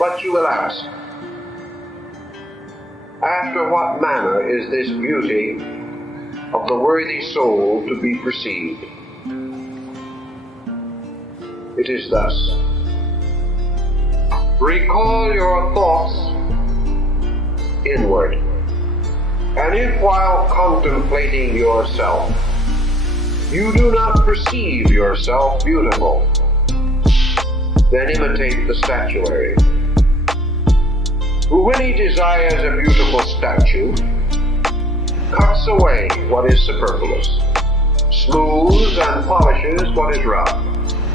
But you will ask, after what manner is this beauty of the worthy soul to be perceived? It is thus. Recall your thoughts inward, and if while contemplating yourself you do not perceive yourself beautiful, then imitate the statuary, who, when he desires a beautiful statue, cuts away what is superfluous, smooths and polishes what is rough,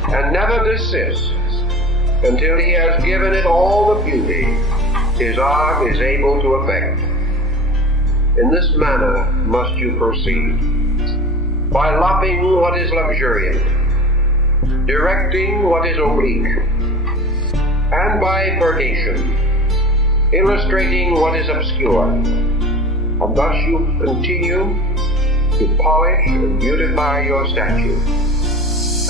and never desists until he has given it all the beauty his art is able to effect. In this manner must you proceed, by lopping what is luxuriant, directing what is oblique, and by purgation, illustrating what is obscure. And thus you continue to polish and beautify your statue,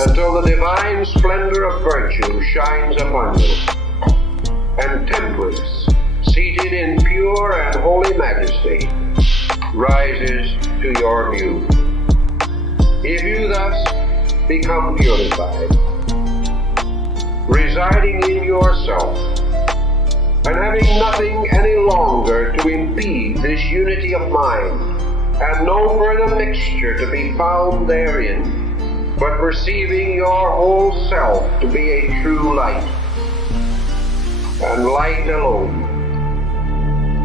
until the divine splendor of virtue shines upon you, and temperance, seated in pure and holy majesty, rises to your view. If you thus become purified, residing in yourself, and having nothing any longer to impede this unity of mind, and no further mixture to be found therein, but perceiving your whole self to be a true light, and light alone,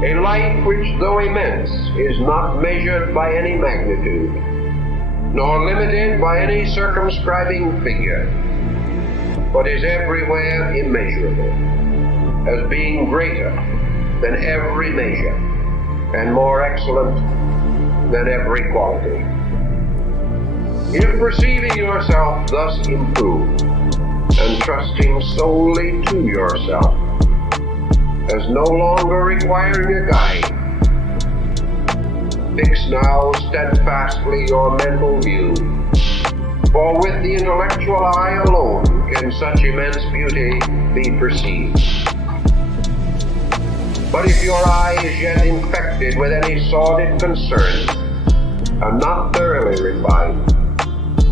a light which, though immense, is not measured by any magnitude, nor limited by any circumscribing figure, but is everywhere immeasurable, as being greater than every measure, and more excellent than every quality. If perceiving yourself thus improved, and trusting solely to yourself, as no longer requiring a guide, fix now steadfastly your mental view, for with the intellectual eye alone can such immense beauty be perceived. But if your eye is yet infected with any sordid concern, and not thoroughly refined,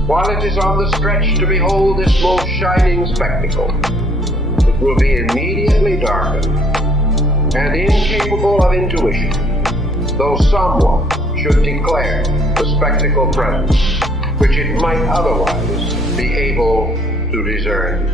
while it is on the stretch to behold this most shining spectacle, it will be immediately darkened, and incapable of intuition, though someone should declare the spectacle present, which it might otherwise be able to discern.